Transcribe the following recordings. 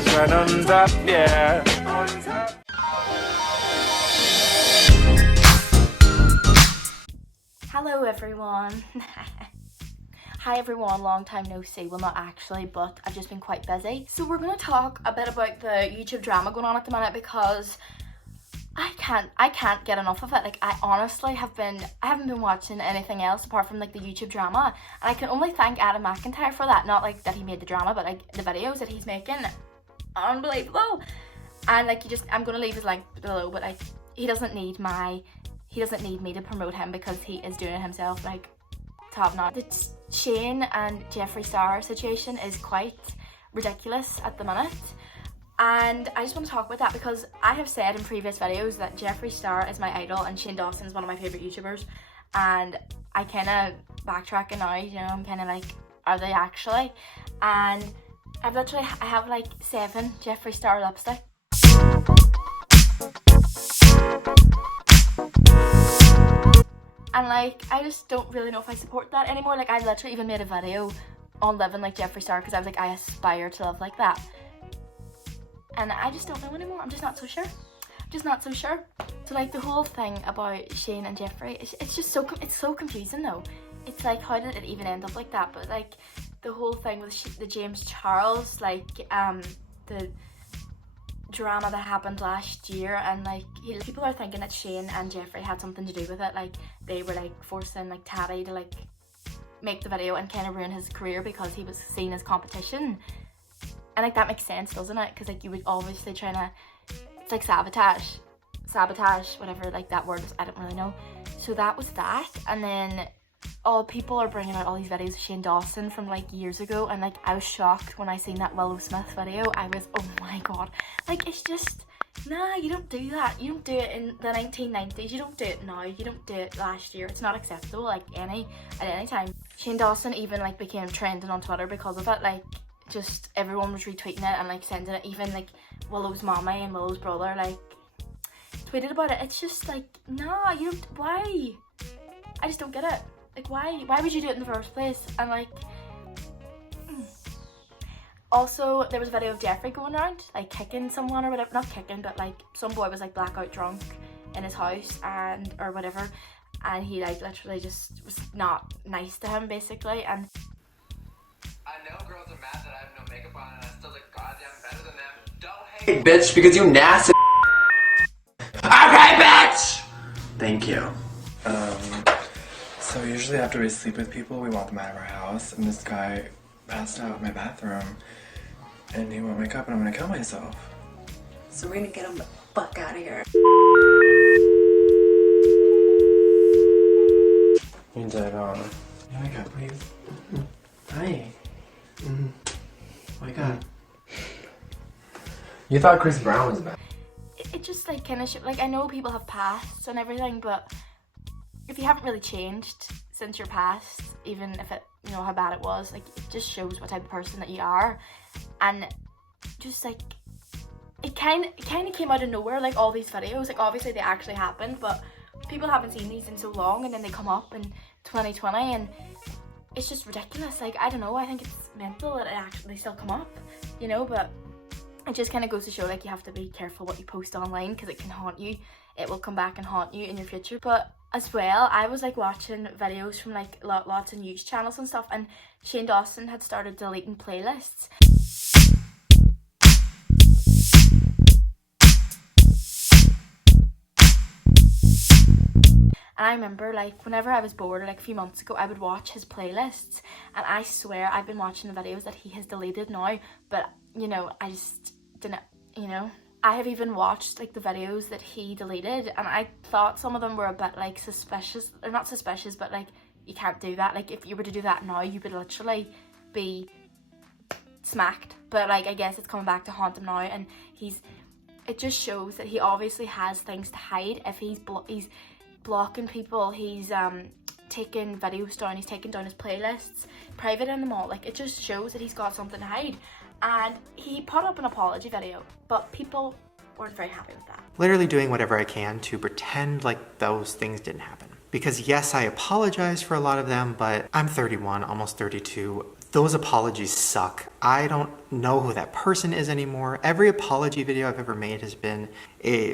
best friend on top, yeah. Hello everyone. Hi everyone, long time no see. Well, not actually, but I've just been quite busy. So we're gonna talk a bit about the YouTube drama going on at the minute because I can't get enough of it. Like, I honestly haven't been watching anything else apart from like the YouTube drama, and I can only thank Adam McIntyre for that. Not like that he made the drama, but like the videos that he's making, unbelievable. And like, I'm gonna leave his link below, but like, he doesn't need me to promote him because he is doing it himself, like top notch. The Shane and Jeffree Star situation is quite ridiculous at the minute, and I just want to talk about that because I have said in previous videos that Jeffree Star is my idol and Shane Dawson is one of my favourite YouTubers, and I kind of backtracking now, you know, I'm kind of like, are they actually? And I have like 7 Jeffree Star lipsticks. And like, I just don't really know if I support that anymore. Like, I literally even made a video on living like Jeffree Star because I was like, I aspire to live like that. And I just don't know anymore. I'm just not so sure. So like, the whole thing about Shane and Jeffree, it's just so confusing though. It's like, how did it even end up like that? But like, the whole thing with the James Charles, like the drama that happened last year, and like, people are thinking that Shane and Jeffree had something to do with it. Like, they were like forcing like Taddy to like make the video and kind of ruin his career because he was seen as competition. And like, that makes sense, doesn't it? Because like, you would obviously trying to, it's like sabotage, whatever like that word is, I don't really know. So that was that. And then all people are bringing out all these videos of Shane Dawson from like years ago, and like, I was shocked when I seen that Willow Smith video. I was, oh my god, like, it's just, nah, you don't do that. You don't do it in the 1990s. You don't do it now. You don't do it last year. It's not acceptable, like, at any time. Shane Dawson even like became trending on Twitter because of it. Like, just everyone was retweeting it and like sending it. Even like Willow's mommy and Willow's brother like tweeted about it. It's just like, nah, you don't, why? I just don't get it. Like, why would you do it in the first place? And like, also there was a video of Jeffree going around like kicking someone or whatever, not kicking, but like some boy was like blackout drunk in his house and or whatever, and he like literally just was not nice to him basically. And I know girls are mad that I have no makeup on and I still look goddamn better than them. Don't Hey bitch, because you nasty. Okay, bitch! Thank you. So usually after we sleep with people, we want them out of our house, and this guy passed out in my bathroom, and he won't wake up, and I'm gonna kill myself. So we're gonna get him the fuck out of here. You did, wake up, please. Hi. Wake up. You thought Chris Brown was bad. it just like kind of like, I know people have pasts and everything, but if you haven't really changed since your past, even if it, you know, how bad it was, like, it just shows what type of person that you are. And just like, it kind of came out of nowhere, like all these videos, like obviously they actually happened, but people haven't seen these in so long, and then they come up in 2020 and it's just ridiculous. Like, I don't know, I think it's mental that it actually still come up, you know. But it just kind of goes to show, like, you have to be careful what you post online because it can haunt you. It will come back and haunt you in your future. But as well, I was like watching videos from like lots of news channels and stuff, and Shane Dawson had started deleting playlists. And I remember, like, whenever I was bored, like a few months ago, I would watch his playlists, and I swear I've been watching the videos that he has deleted now, but, you know, I just didn't, you know. I have even watched, like, the videos that he deleted, and I thought some of them were a bit, like, suspicious, or not suspicious, but, like, you can't do that. Like, if you were to do that now, you would literally be smacked. But, like, I guess it's coming back to haunt him now, and it just shows that he obviously has things to hide. If he's blocking people, he's taking videos down, he's taking down his playlists, private in them all. Like, it just shows that he's got something to hide. And he put up an apology video, but people weren't very happy with that. Literally doing whatever I can to pretend like those things didn't happen. Because yes, I apologize for a lot of them, but I'm 31, almost 32. those apologies suck. I don't know who that person is anymore. Every apology video I've ever made has been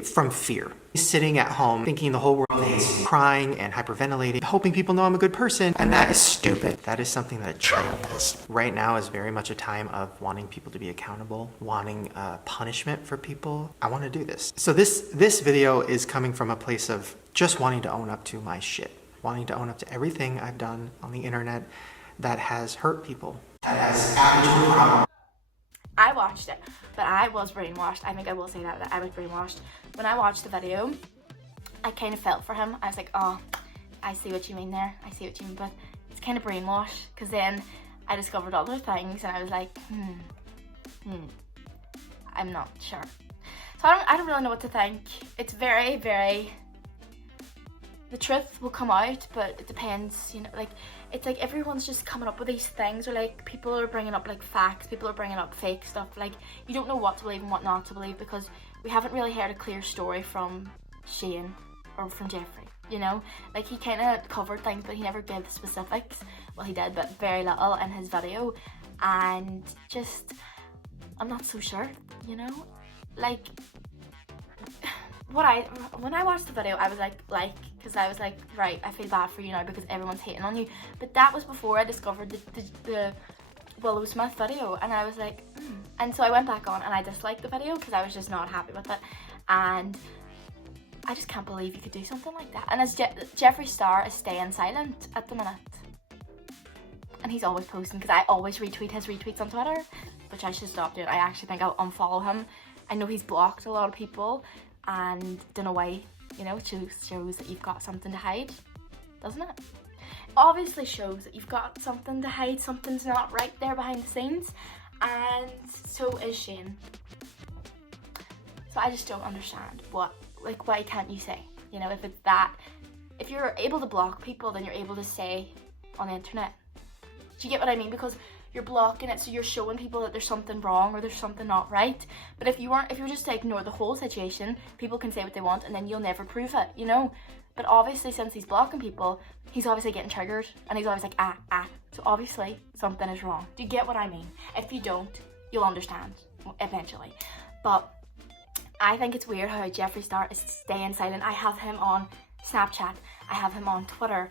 from fear. Sitting at home thinking the whole world hates me, crying and hyperventilating, hoping people know I'm a good person, and that is stupid. That is something that a child does. Right now is very much a time of wanting people to be accountable, wanting punishment for people. I want to do this. So this video is coming from a place of just wanting to own up to my shit, wanting to own up to everything I've done on the internet that has hurt people, that has added to the problem. I watched it, but I was brainwashed. I think I will say that I was brainwashed. When I watched the video, I kind of felt for him. I was like, oh, I see what you mean there. I see what you mean, but it's kind of brainwash, because then I discovered other things and I was like, I'm not sure. So I don't really know what to think. It's very, very, the truth will come out, but it depends, you know, like, it's like everyone's just coming up with these things, or like people are bringing up like facts, people are bringing up fake stuff. Like, you don't know what to believe and what not to believe, because we haven't really heard a clear story from Shane or from Jeffree, you know? Like, he kind of covered things, but he never gave the specifics. Well, he did, but very little in his video. And just, I'm not so sure, you know? Like, when I watched the video, I was like, because I was like, right, I feel bad for you now because everyone's hating on you. But that was before I discovered the Willow Smith video, and I was like, And so I went back on and I disliked the video because I was just not happy with it. And I just can't believe you could do something like that. And as Jeffree Star is staying silent at the minute. And he's always posting, because I always retweet his retweets on Twitter, which I should stop doing. I actually think I'll unfollow him. I know he's blocked a lot of people, and in a way, you know, it shows that you've got something to hide, doesn't it? Obviously shows that you've got something to hide, something's not right there behind the scenes, and so is Shane. So I just don't understand why can't you say, you know, if it's that, if you're able to block people, then you're able to say on the internet. Do you get what I mean? Because you're blocking it, so you're showing people that there's something wrong or there's something not right. But if you were just to ignore the whole situation, people can say what they want and then you'll never prove it, you know? But obviously, since he's blocking people, he's obviously getting triggered, and he's always like, so obviously something is wrong. Do you get what I mean? If you don't, you'll understand eventually. But I think it's weird how Jeffree Star is staying silent. I have him on Snapchat, I have him on Twitter,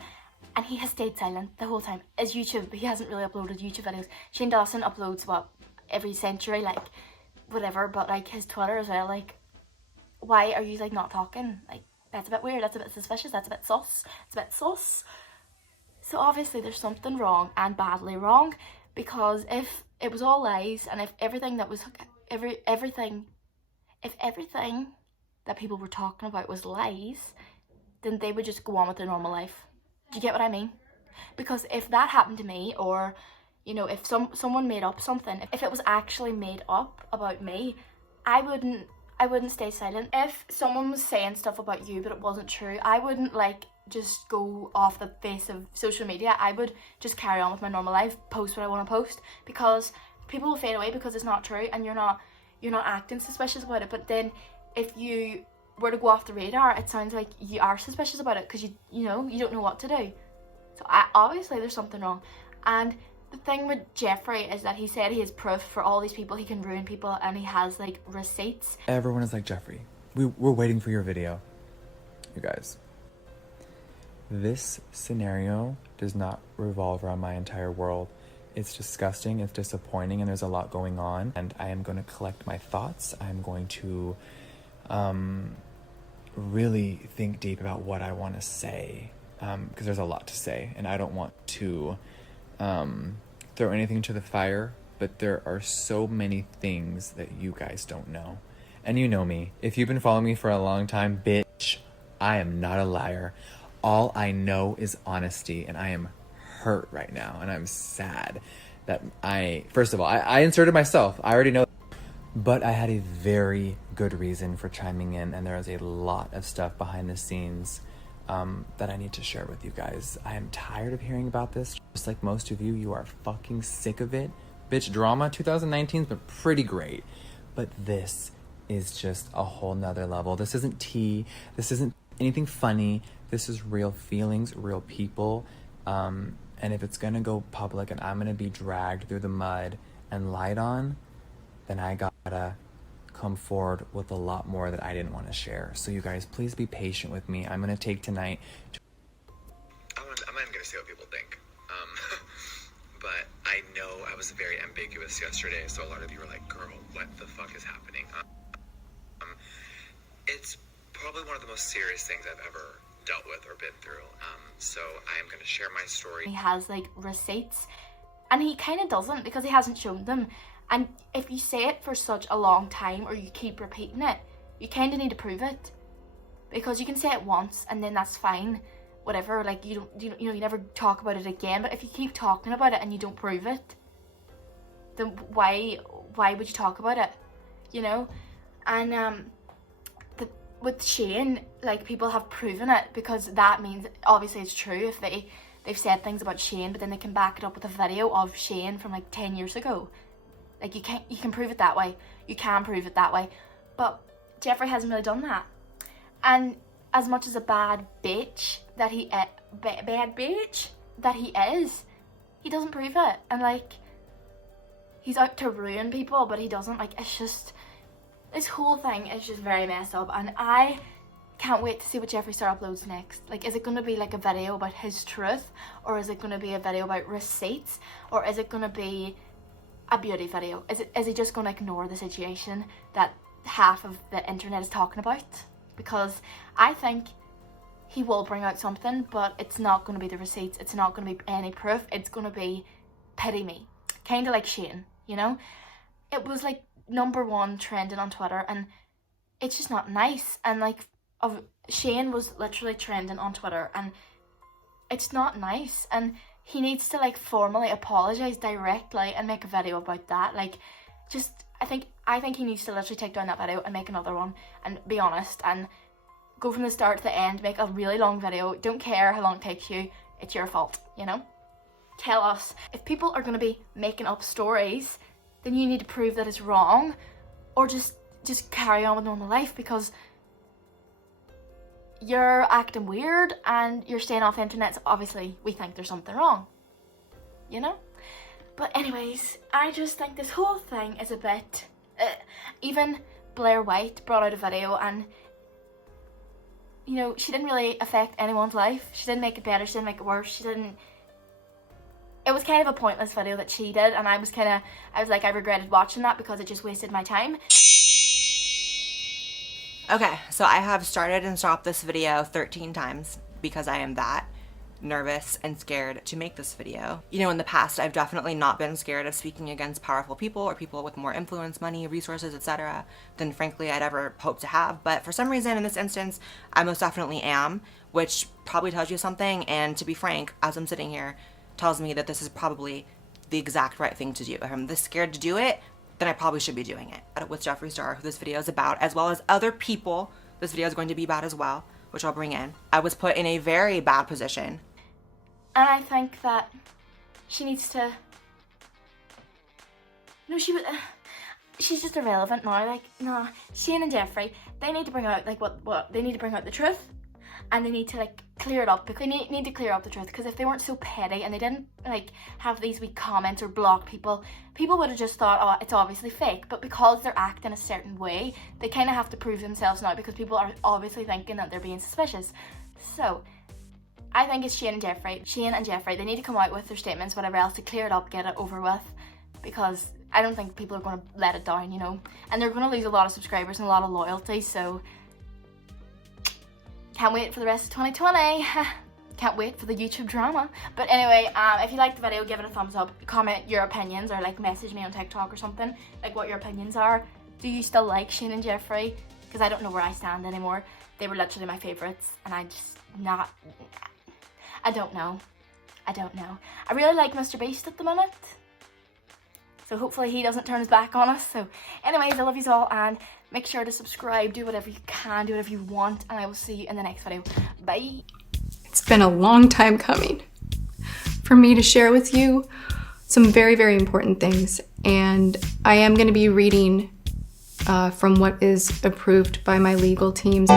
and he has stayed silent the whole time. His YouTube, he hasn't really uploaded YouTube videos. Shane Dawson uploads, what, every century, like, whatever, but, like, his Twitter as well, like, why are you, like, not talking? Like, that's a bit weird, that's a bit suspicious, that's a bit sus, it's a bit sus. So obviously there's something wrong, and badly wrong, because if it was all lies, and if everything that was, if everything that people were talking about was lies, then they would just go on with their normal life. Do you get what I mean? Because if that happened to me, or, you know, if someone made up something, if it was actually made up about me, I wouldn't stay silent. If someone was saying stuff about you but it wasn't true, I wouldn't, like, just go off the face of social media. I would just carry on with my normal life, post what I want to post, because people will fade away because it's not true and you're not acting suspicious about it. But then if you were to go off the radar, it sounds like you are suspicious about it, because you know, you don't know what to do. So obviously there's something wrong. And the thing with Jeffree is that he said he has proof for all these people, he can ruin people, and he has, like, receipts. Everyone is like, Jeffree, we're waiting for your video. You guys, this scenario does not revolve around my entire world. It's disgusting, it's disappointing, and there's a lot going on. And I am going to collect my thoughts. I'm going to really think deep about what I want to say, because there's a lot to say, and I don't want to throw anything to the fire, but there are so many things that you guys don't know. And you know me. If you've been following me for a long time, bitch, I am not a liar. All I know is honesty, and I am hurt right now, and I'm sad that first of all, I inserted myself. I already know. But I had a very good reason for chiming in, and there is a lot of stuff behind the scenes that I need to share with you guys. I am tired of hearing about this. Just like most of you, you are fucking sick of it. Bitch, drama 2019's been pretty great, but this is just a whole nother level. This isn't tea. This isn't anything funny. This is real feelings, real people, and And if it's gonna go public and I'm gonna be dragged through the mud and lied on, then I gotta come forward with a lot more that I didn't want to share. So you guys, please be patient with me. I'm gonna take tonight. I'm not even gonna say what people think. But I know I was very ambiguous yesterday, so a lot of you were like, girl, what the fuck is happening? It's probably one of the most serious things I've ever dealt with or been through. So I am gonna share my story. He has like receipts, and he kind of doesn't because he hasn't shown them. And if you say it for such a long time or you keep repeating it, you kind of need to prove it. Because you can say it once and then that's fine, whatever, like you never talk about it again. But if you keep talking about it and you don't prove it, then why would you talk about it, you know? And with Shane, like, people have proven it, because that means obviously it's true if they've said things about Shane, but then they can back it up with a video of Shane from like 10 years ago. Like, you can prove it that way. You can prove it that way. But Jeffree hasn't really done that. And as much as a bad bitch that he is, he doesn't prove it. And like, he's out to ruin people, but he doesn't. Like, it's just, this whole thing is just very messed up. And I can't wait to see what Jeffree Star uploads next. Like, is it going to be like a video about his truth? Or is it going to be a video about receipts? Or is it going to be a beauty video? Is he just going to ignore the situation that half of the internet is talking about? Because I think he will bring out something, but it's not going to be the receipts. It's not going to be any proof. It's going to be pity me. Kind of like Shane, you know? It was like #1 trending on Twitter, and it's just not nice. And like, Shane was literally trending on Twitter, and it's not nice. And he needs to like formally apologize directly and make a video about that. Like, just, I think he needs to literally take down that video and make another one and be honest and go from the start to the end, make a really long video. Don't care how long it takes you, it's your fault, you know? Tell us. If people are going to be making up stories, then you need to prove that it's wrong, or just carry on with normal life, because you're acting weird and you're staying off the internet, so obviously we think there's something wrong, you know? But anyways, I just think this whole thing is a bit... even Blair White brought out a video, and, you know, she didn't really affect anyone's life. She didn't make it better, she didn't make it worse, she didn't... It was kind of a pointless video that she did, and I was like, I regretted watching that because it just wasted my time. Okay, so I have started and stopped this video 13 times because I am that nervous and scared to make this video. You know, in the past, I've definitely not been scared of speaking against powerful people or people with more influence, money, resources, etc. than frankly I'd ever hoped to have. But for some reason, in this instance, I most definitely am, which probably tells you something. And to be frank, as I'm sitting here, tells me that this is probably the exact right thing to do. If I'm this scared to do it, then I probably should be doing it. With Jeffree Star, who this video is about, as well as other people this video is going to be about as well, which I'll bring in. I was put in a very bad position. And I think that she needs to... No, she's just irrelevant now. Like, no, Shane and Jeffree, they need to bring out, like, what they need to bring out the truth. And they need to, like, clear it up. Because they need to clear up the truth. Because if they weren't so petty and they didn't, like, have these wee comments or block people, people would have just thought, oh, it's obviously fake. But because they're acting a certain way, they kind of have to prove themselves now, because people are obviously thinking that they're being suspicious. So, I think it's Shane and Jeffree, they need to come out with their statements, whatever else, to clear it up, get it over with. Because I don't think people are going to let it down, you know. And they're going to lose a lot of subscribers and a lot of loyalty, so... Can't wait for the rest of 2020. Can't wait for the YouTube drama. But anyway, if you liked the video, give it a thumbs up. Comment your opinions, or like message me on TikTok or something, like what your opinions are. Do you still like Shane and Jeffree? Because I don't know where I stand anymore. They were literally my favourites, and I just not... I don't know. I really like Mr. Beast at the minute. So hopefully he doesn't turn his back on us. So anyways, I love you all, and make sure to subscribe, do whatever you can, do whatever you want, and I will see you in the next video. Bye. It's been a long time coming for me to share with you some very, very important things. And I am going to be reading from what is approved by my legal teams.